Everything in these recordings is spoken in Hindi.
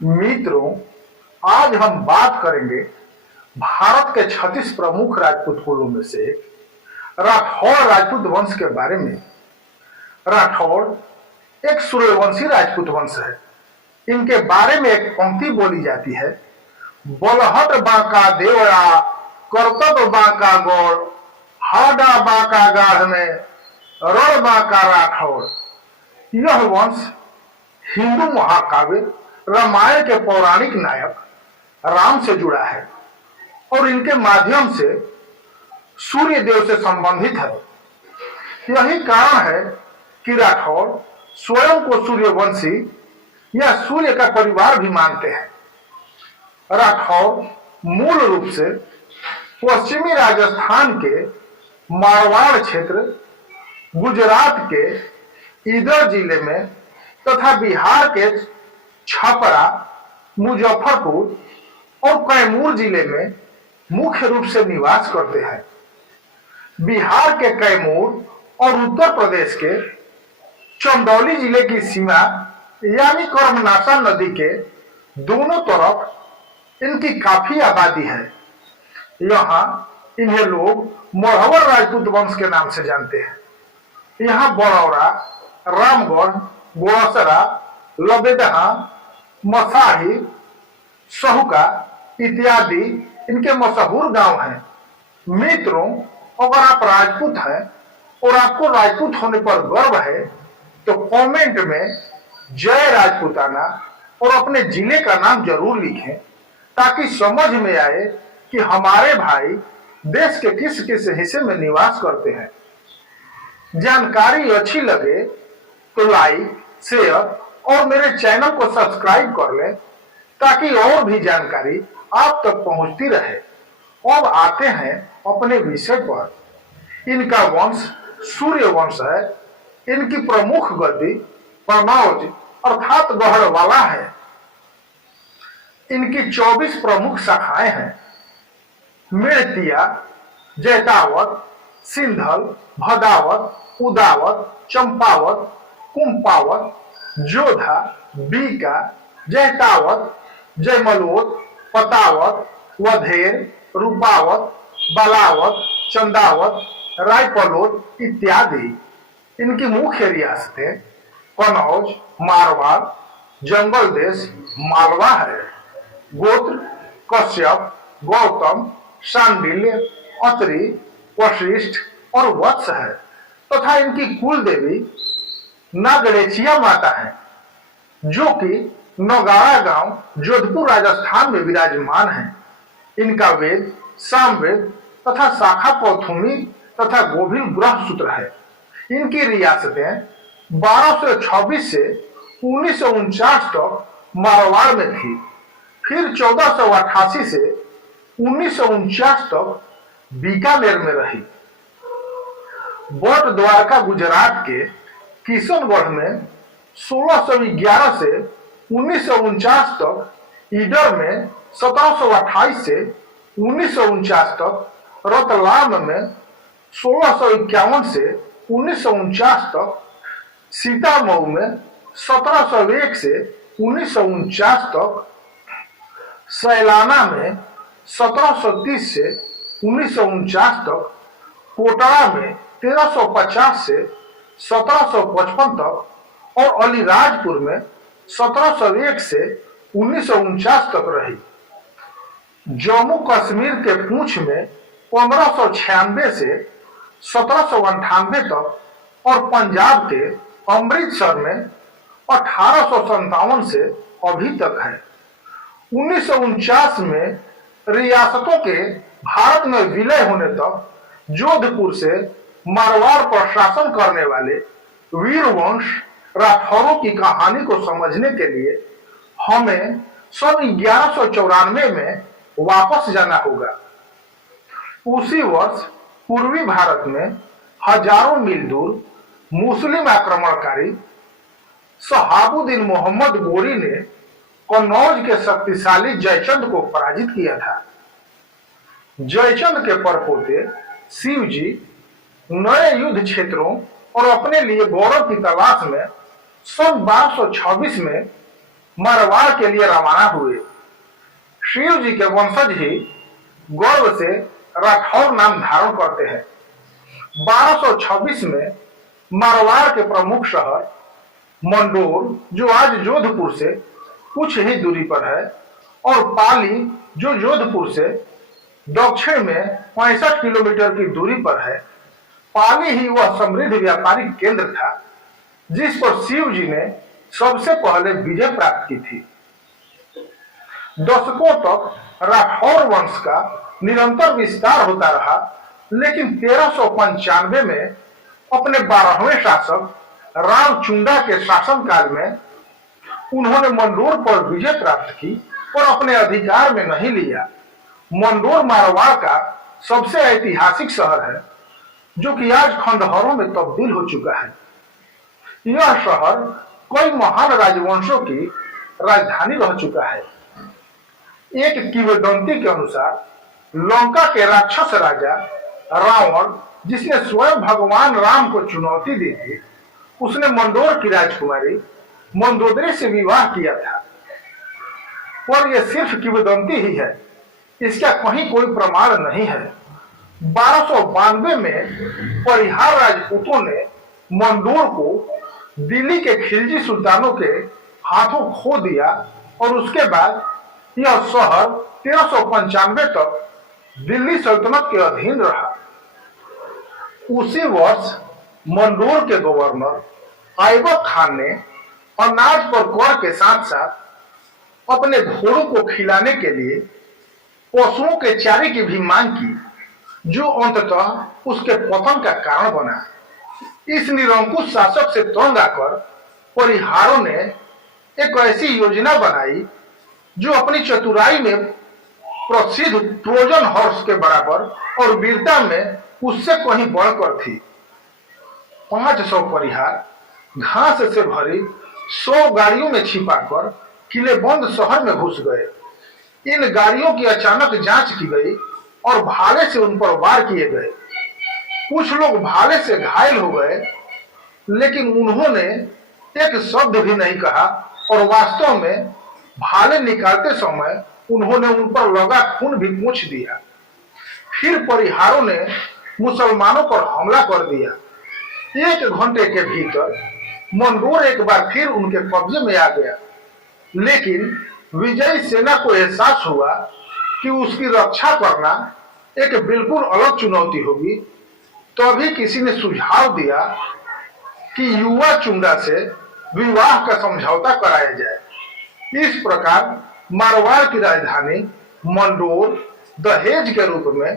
मित्रों, आज हम बात करेंगे भारत के 36 प्रमुख राजपूत कुलों में से राठौड़ राजपूत वंश के बारे में। राठौड़ एक सूर्यवंशी राजपूत वंश है। इनके बारे में एक पंक्ति बोली जाती है, बलहट बांका देवड़ा, करतब बांका गौड़, हाडा बांका गाढ़ में, रण बांका राठौड़। यह वंश हिंदू महाकाव्य रामायण के पौराणिक नायक राम से जुड़ा है और इनके माध्यम से सूर्य देव से संबंधित है। यही कारण है कि राठौड़ स्वयं को सूर्यवंशी या सूर्य का परिवार भी मानते हैं। राठौड़ मूल रूप से पश्चिमी राजस्थान के मारवाड़ क्षेत्र, गुजरात के ईदर जिले में तथा बिहार के छपरा, मुजफ्फरपुर और कैमूर जिले में मुख्य रूप से निवास करते हैं। बिहार के कैमूर और उत्तर प्रदेश के चंदौली जिले की सीमा यानी कर्मनाशा नदी के दोनों तरफ इनकी काफी आबादी है। यहाँ इन्हें लोग मरहवर राजपूत वंश के नाम से जानते हैं। यहाँ बड़ौरा, रामगढ़, गोड़सरा, लबेदहा, मसाही, सहुका इत्यादि इनके मशहूर गांव हैं। मित्रों, अगर आप राजपूत हैं और आपको राजपूत होने पर गर्व है तो कमेंट में जय राजपूताना और अपने जिले का नाम जरूर लिखें, ताकि समझ में आए कि हमारे भाई देश के किस किस हिस्से में निवास करते हैं। जानकारी अच्छी लगे तो लाइक, शेयर और मेरे चैनल को सब्सक्राइब कर लें, ताकि और भी जानकारी आप तक पहुंचती रहे। अब आते हैं अपने विषय पर। इनका वंश सूर्य वंश है। इनकी प्रमुख गद्दी कनौज अर्थात गढ़वाला है। इनकी 24 प्रमुख शाखाएं हैं। मेड़तिया, जैतावत, सिंधल, भदावत, उदावत, चंपावत, कुंपावत, जोधा, बीका, जैतावत, जयमलोत, पतावत, वधेर, रूपावत, बलावत, चंदावत, रायपलोत इत्यादि। इनकी मुख्य रियासतें कनौज, मारवाड़, जंगल देश, मालवा है। गोत्र कश्यप, गौतम, शांडिल्य, अत्रि, वशिष्ठ और वत्स है तथा इनकी कुल देवी नागणेचिया माता है, जो कि नगाड़ा गांव जोधपुर राजस्थान में विराजमान है। इनका वेद सामवेद तथा शाखा पौथुमी तथा गोभिल ब्रह्मसूत्र है। इनकी रियासतें 1226 से 1949 तक मारवाड़ में थी, फिर 1488 से 1949 तक बीकानेर में रही। बट द्वारका गुजरात के किशनगढ़ में 1611 से 1949 तक, ईडर में 1728 से 1949 तक, रतलाम में 1651 से 1949 तक, सीतामऊ में 1701 से 1949 तक, सैलाना में 1730 से 1949 तक, कोटड़ा में 1350 से 1755 तक और अलीराजपुर में 1701 से 1949 तक रही। जम्मू कश्मीर के पूंछ में 1596 से 1798 तक और पंजाब के अमृतसर में 1857 से अभी तक है। 1949 में रियासतों के भारत में विलय होने तक जोधपुर से मारवाड़ पर शासन करने वाले वीरवंश राठौरों की कहानी को समझने के लिए हमें सन 1194 में वापस जाना होगा। उसी वर्ष पूर्वी भारत में हजारों मील दूर मुस्लिम आक्रमणकारी शहाबुद्दीन मोहम्मद गोरी ने कन्नौज के शक्तिशाली जयचंद को पराजित किया था। जयचंद के परपोते शिवजी नए युद्ध क्षेत्रों और अपने लिए गौरव की तलाश में सन 1226 में मारवाड़ के लिए रवाना हुए। शिव जी के वंशज ही गर्व से राठौर नाम धारण करते हैं। 1226 में मारवाड़ के प्रमुख शहर मंडोर, जो आज जोधपुर से कुछ ही दूरी पर है, और पाली, जो जोधपुर से दक्षिण में 65 किलोमीटर की दूरी पर है। पाली ही वह समृद्ध व्यापारिक केंद्र था जिस पर शिव जी ने सबसे पहले विजय प्राप्त की थी। दशकों तक राठौर वंश का निरंतर विस्तार होता रहा, लेकिन 1395 में अपने 12वें शासक रामचुंडा के शासनकाल में उन्होंने मंडोर पर विजय प्राप्त की और अपने अधिकार में नहीं लिया। मंडोर मारवाड़ का सबसे ऐतिहासिक शहर है, जो कि आज खंडहरों में तब्दील हो चुका है। यह शहर कई महान राजवंशों की राजधानी रह चुका है। एक किंवदंती के अनुसार लंका के राक्षस राजा रावण, जिसने स्वयं भगवान राम को चुनौती दी थी, उसने मंडोर की राजकुमारी मंदोदरी से विवाह किया था। और यह सिर्फ किंवदंती ही है, इसका कहीं कोई प्रमाण नहीं है। 1292 में परिहार राजपूतों ने मंडोर को दिल्ली के खिलजी सुल्तानों के हाथों खो दिया और उसके बाद यह शहर 1395 तक दिल्ली सल्तनत के अधीन रहा। उसी वर्ष मंडोर के गवर्नर ऐबक खान ने अनाज पर कर के साथ साथ अपने घोड़ों को खिलाने के लिए पशुओं के चारे की भी मांग की, जो अंततः उसके पतन का कारण बना। इस निरंकुश शासक से तंग आकर परिहारों ने एक ऐसी योजना बनाई जो अपनी चतुराई में प्रसिद्ध ट्रोजन हॉर्स के बराबर और वीरता में उससे कहीं बढ़कर थी। 500 परिहार घास से भरी 100 गाड़ियों में छिपाकर किलेबंद शहर में घुस गए। इन गाड़ियों की अचानक जांच की गई और भाले से उन पर वार किए गए। कुछ लोग भाले से घायल हो गए, लेकिन उन्होंने एक शब्द भी नहीं कहा और वास्तव में भाले निकालते समय उन्होंने उन पर लगा खून भी पोंछ दिया। फिर परिहारों ने मुसलमानों पर हमला कर दिया। 1 घंटे के भीतर मंडोर एक बार फिर उनके कब्जे में आ गया, लेकिन विजयी सेना को एहसास हुआ कि उसकी रक्षा करना एक बिल्कुल अलग चुनौती होगी। तभी किसी ने सुझाव दिया कि युवा चुंडा से विवाह का समझौता कराया जाए। इस प्रकार मारवाड़ की राजधानी मंडोर दहेज के रूप में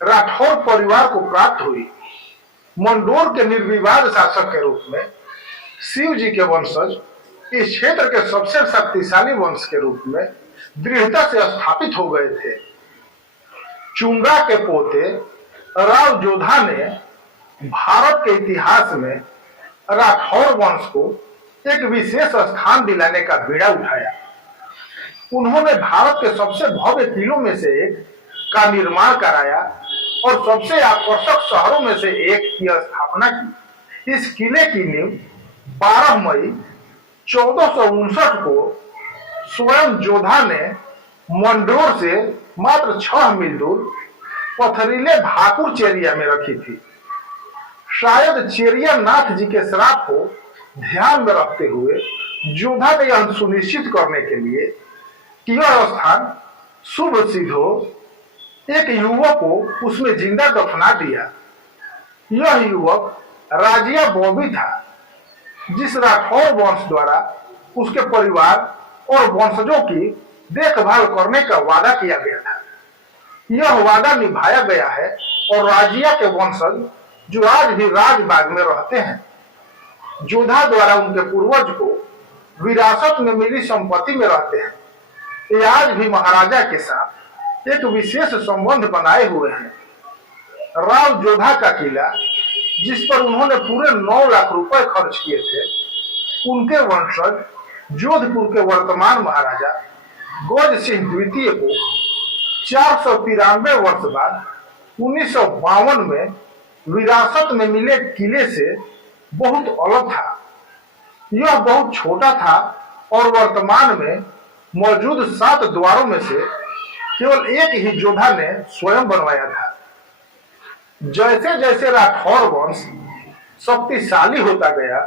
राठौर परिवार को प्राप्त हुई। मंडोर के निर्विवाद शासक के रूप में शिव जी के वंशज इस क्षेत्र के सबसे शक्तिशाली वंश के रूप में दृढ़ता से स्थापित हो गए थे। चुंगा के पोते राव जोधा ने भारत के इतिहास में राठौर वंश को एक विशेष स्थान दिलाने का बीड़ा उठाया। उन्होंने भारत के सबसे भव्य किलों में से एक का निर्माण कराया और सबसे आकर्षक शहरों में से एक की स्थापना की। इस किले की नींव 12 मई 1459 को स्वयं जोधा ने मंडोर से मात्र 6 मील दूर पथरीले भाकुर चेरिया में रखी थी। शायद चेरिया नाथ जी के श्राप को ध्यान में रखते हुए जोधा ने यह सुनिश्चित करने के लिए कि यह स्थान शुभ सिद्ध हो, एक युवक को उसमें जिंदा दफना दिया। यह युवक राजिया बॉबी था, जिस राठौर वंश द्वारा उसके परिवार और वंशजों की देखभाल करने का वादा किया गया था। यह वादा निभाया गया है और राजिया के वंशज, जो आज भी राजबाग में रहते हैं, जोधा द्वारा उनके पूर्वज को विरासत में मिली संपत्ति में रहते हैं। ये आज भी महाराजा के साथ एक विशेष संबंध बनाए हुए हैं। राव जोधा का किला, जिस पर उन्होंने पूरे 9 लाख रुपए खर्च किए थे, उनके वंशज जोधपुर के वर्तमान महाराजा गज सिंह द्वितीय को 493 वर्ष बाद 1952 में विरासत में मिले किले से बहुत अलग था। यह बहुत छोटा था और वर्तमान में मौजूद 7 द्वारों में से केवल एक ही योद्धा ने स्वयं बनवाया था। जैसे जैसे राठौर वंश शक्तिशाली होता गया,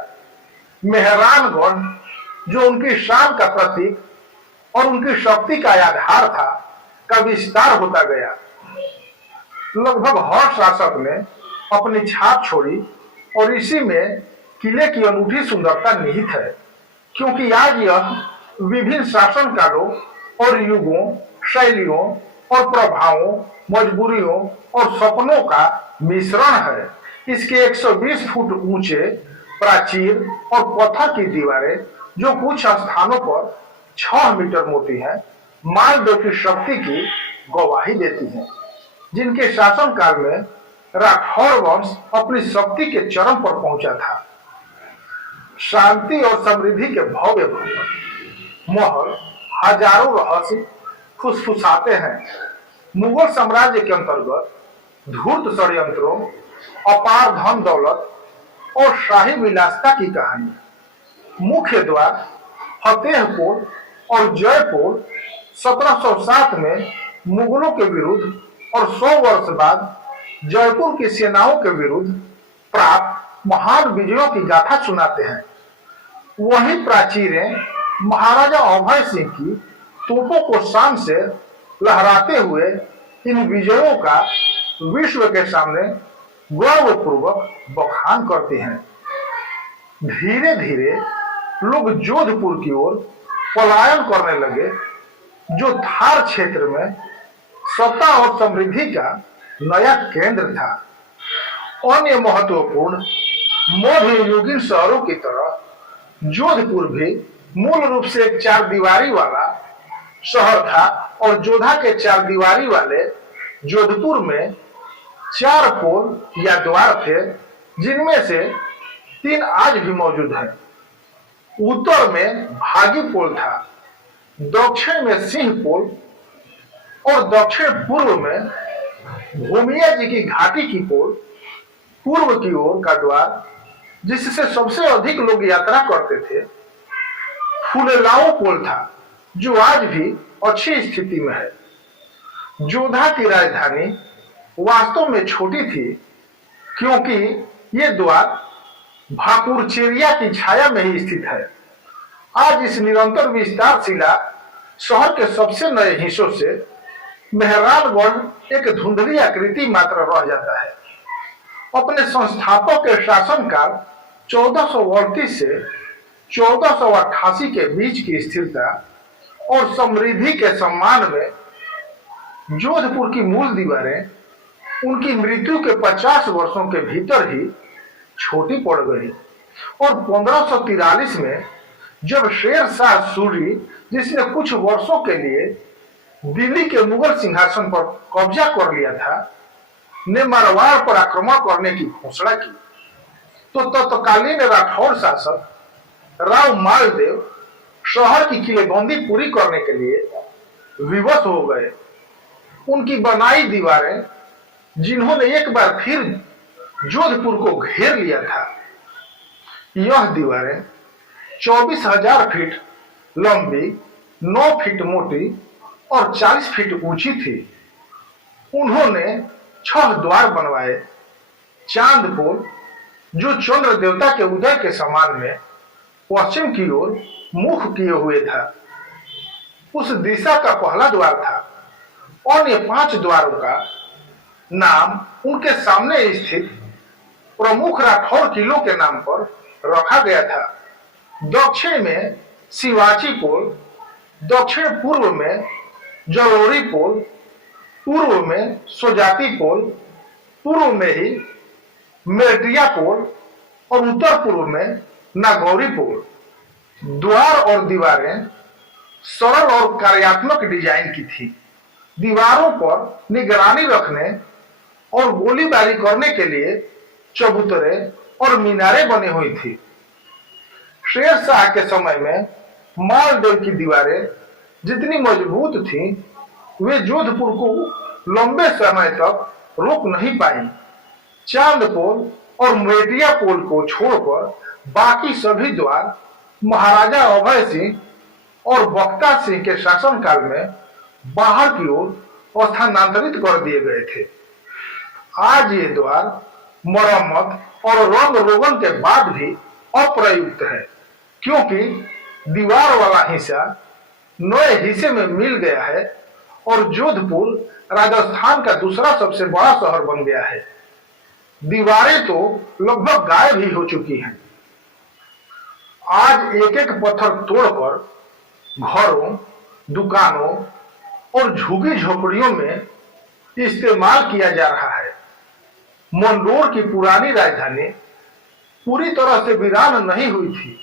मेहरानगढ़ जो उनकी शान का प्रतीक और उनकी शक्ति का आधार था, का विस्तार होता गया। लगभग हर शासक ने अपनी छाप छोड़ी और इसी में किले की अनूठी सुंदरता निहित है, क्योंकि आज यह विभिन्न शासन कालों और युगों, शैलियों और प्रभावों, मजबूरियों और सपनों का मिश्रण है। इसके 120 फुट ऊंचे प्राचीर और पत्थर की दीवारें, जो कुछ स्थानों पर 6 मीटर मोटी हैं, मालदेव की शक्ति की गवाही देती हैं, जिनके शासनकाल में राठौर वंश अपनी शक्ति के चरम पर पहुंचा था। शांति और समृद्धि के भव्य भवन महल हजारों रहस्य फुसफुसाते हैं। मुगल साम्राज्य के अंतर्गत धूर्त षड्यंत्रों, अपार धन दौलत और शाही विलासता की कहानी। मुख्य द्वार फतेहपुर और जयपुर 1707 में मुगलों के विरुद्ध और 100 वर्ष बाद जयपुर की सेनाओं के विरुद्ध प्राप्त महान विजयों की गाथा सुनाते हैं। वही प्राचीरें महाराजा अभय सिंह की तोपों को शान से लहराते हुए इन विजयों का विश्व के सामने गौरवपूर्वक बखान करते हैं। धीरे धीरे लोग जोधपुर की ओर पलायन करने लगे, जो थार क्षेत्र में सत्ता और समृद्धि का नया केंद्र था। अन्य महत्वपूर्ण मध्ययुगीन शहरों की तरह जोधपुर भी मूल रूप से एक 4 दीवारी वाला शहर था और जोधा के 4 दीवारी वाले जोधपुर में 4 पोल या द्वार थे, जिनमें से 3 आज भी मौजूद हैं। उत्तर में भागी पोल था, दक्षिण में सिंह पोल और दक्षिण पूर्व में भूमिया जी की घाटी की पोल। पूर्व की ओर का द्वार, जिससे सबसे अधिक लोग यात्रा करते थे, फुलेलाओ पोल था, जो आज भी अच्छी स्थिति में है। जोधा की राजधानी वास्तव में छोटी थी, क्योंकि ये द्वार भाकुरचेरिया की छाया में ही स्थित है। आज इस निरंतर विस्तारशीला शहर के सबसे नए हिस्सों से मेहरानगढ़ एक धुंधली आकृति मात्र रह जाता है। अपने संस्थापक के शासनकाल 1438 से 1488 के बीच की स्थिरता और समृद्धि के सम्मान में जोधपुर की मूल दीवारें उनकी मृत्यु के 50 वर्षों के भीतर ही छोटी पड़ गई और 1543 में जब शेर शाह सूरी, जिसने कुछ वर्षों के लिए दिल्ली के मुगल सिंहासन पर कब्जा कर लिया था, ने मारवाड़ पर आक्रमण करने की घोषणा की, तो तत्कालीन राठौर शासक राव मालदेव शहर की किलेबंदी पूरी करने के लिए विवश हो गए। उनकी बनाई दीवारें, जिन्होंने एक बार फिर जोधपुर को घेर लिया था, यह दीवारें 24,000 फीट लंबी, 9 फीट मोटी और 40 फीट ऊंची थी। उन्होंने 6 द्वार बनवाए। चांदपुर, जो चंद्र देवता के उदय के समान में पश्चिम की ओर मुख किए हुए था, उस दिशा का पहला द्वार था। अन्य 5 द्वारों का नाम उनके सामने स्थित प्रमुख राठौर किलों के नाम पर रखा गया था। दक्षिण में शिवाची पोल, दक्षिण पूर्व में जलोरी पोल, पूर्व में सोजाती पोल, पूर्व में ही मेटिया पोल और उत्तर पूर्व में नागौरी पोल। द्वार और दीवारें सरल और कार्यात्मक डिजाइन की थी। दीवारों पर निगरानी रखने और गोलीबारी करने के लिए चबूतरे और मीनारें बनी हुई थी। शेर शाह के समय में मालदेव की दीवारें जितनी मजबूत थीं, वे जोधपुर को लंबे समय तक रोक नहीं पाई। चांदपोल और मेटिया पोल को छोड़कर बाकी सभी द्वार महाराजा अभय सिंह और बख्ता सिंह के शासनकाल में बाहर की ओर स्थानांतरित कर दिए गए थे। आज ये द्वार मरम्मत और रंग रोगन के बाद भी अप्रयुक्त है, क्योंकि दीवार वाला हिस्सा नए हिस्से में मिल गया है और जोधपुर राजस्थान का दूसरा सबसे बड़ा शहर बन गया है। दीवारें तो लगभग गायब ही हो चुकी हैं। आज एक एक पत्थर तोड़कर घरों, दुकानों और झुग्गी झोपड़ियों में इस्तेमाल किया जा रहा है। मंडोर की पुरानी राजधानी पूरी तरह से वीरान नहीं हुई थी।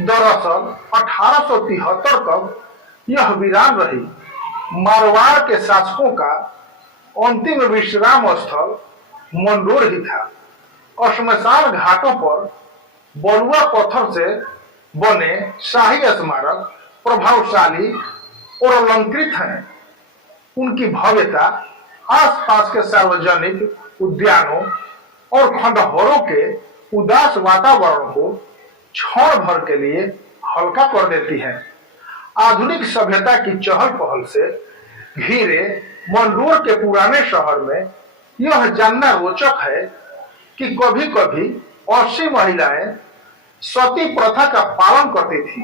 दरअसल 1873 तक यह वीरान रही। मारवाड़ के शासकों का अंतिम विश्राम स्थल मंडोर ही था। श्मशान घाटों पर बलुआ पत्थर से बने शाही स्मारक प्रभावशाली और अलंकृत हैं। उनकी भव्यता आसपास के सार्वजनिक उद्यानों और खंडहरों के उदास वातावरण को क्षण भर के लिए हल्का कर देती है। आधुनिक सभ्यता की चहल पहल से घिरे मंडोर के पुराने शहर में यह जानना रोचक है कि कभी कभी 80 महिलाएं सती प्रथा का पालन करती थी।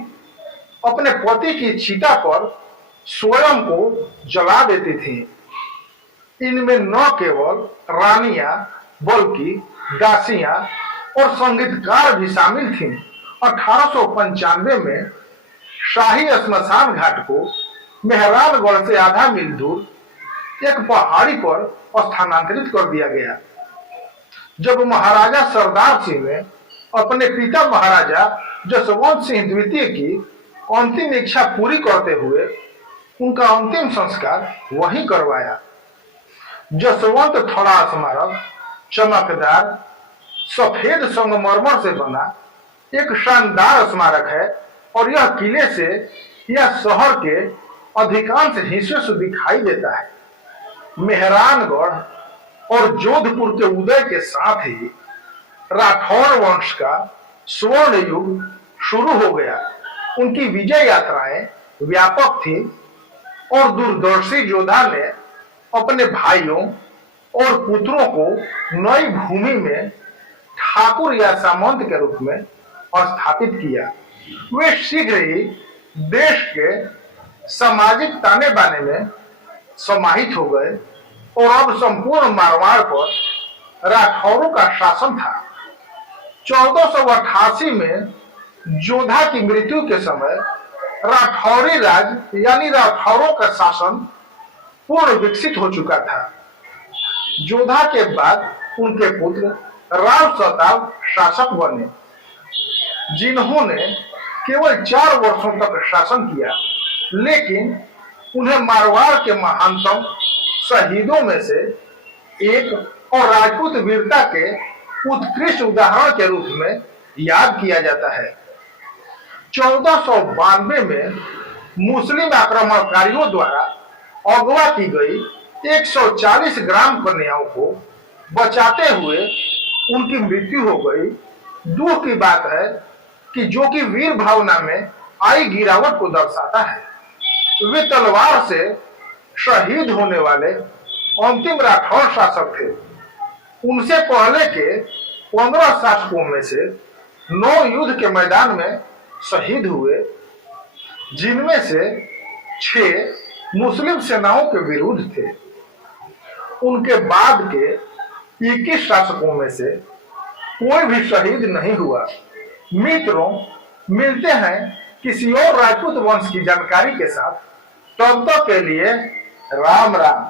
अपने पति की चिता पर स्वयं को जला देती थी। इनमें न केवल रानियां बल्कि दासियां और संगीतकार भी शामिल थीं। 1895 में शाही श्मशान घाट को मेहरानगढ़ से आधा मील दूर एक पहाड़ी पर स्थानांतरित कर दिया गया। जब महाराजा सरदार सिंह ने अपने पिता महाराजा जसवंत सिंह द्वितीय की अंतिम इच्छा पूरी करते हुए उनका अंतिम संस्कार वहीं करवाया। जसवंत थड़ा स्मारक चमकदार सफेद संगमरमर से बना एक शानदार स्मारक है और यह किले से या शहर के अधिकांश हिस्से से दिखाई देता है। मेहरानगढ़ और जोधपुर के उदय के साथ ही राठौर वंश का स्वर्ण युग शुरू हो गया। उनकी विजय यात्राएं व्यापक थी और दूरदर्शी योद्धा ने अपने भाइयों और पुत्रों को नई भूमि में ठाकुर या सामंत के रूप में स्थापित किया। वे शीघ्र ही देश के सामाजिक ताने बाने में समाहित हो गए और अब संपूर्ण मारवाड़ पर राठौरों का शासन था। 1488 में जोधा की मृत्यु के समय राठौरी राज यानी राठौरों का शासन पूर्ण विकसित हो चुका था। जोधा के बाद उनके पुत्र राव सताव शासक बने, जिन्होंने केवल 4 वर्षों तक शासन किया, लेकिन उन्हें मारवाड़ के महानतम शहीदों में से एक और राजपूत वीरता के उत्कृष्ट उदाहरण के रूप में याद किया जाता है। 1492 में मुस्लिम आक्रमणकारियों द्वारा अगवा की गई 140 ग्राम कन्याओं को बचाते हुए उनकी मृत्यु हो गई। दुख की बात है कि जो कि वीर भावना में आई गिरावट को दर्शाता है। वे तलवार से शहीद होने वाले अंतिम राठौर शासक थे। उनसे पहले के 15 शासकों में से 9 युद्ध के मैदान में शहीद हुए, जिनमें से 6 मुस्लिम सेनाओं के विरुद्ध थे। उनके बाद के 21 शासकों में से कोई भी शहीद नहीं हुआ। मित्रों, मिलते हैं किसी और राजपूत वंश की जानकारी के साथ। तब तक के लिए राम राम।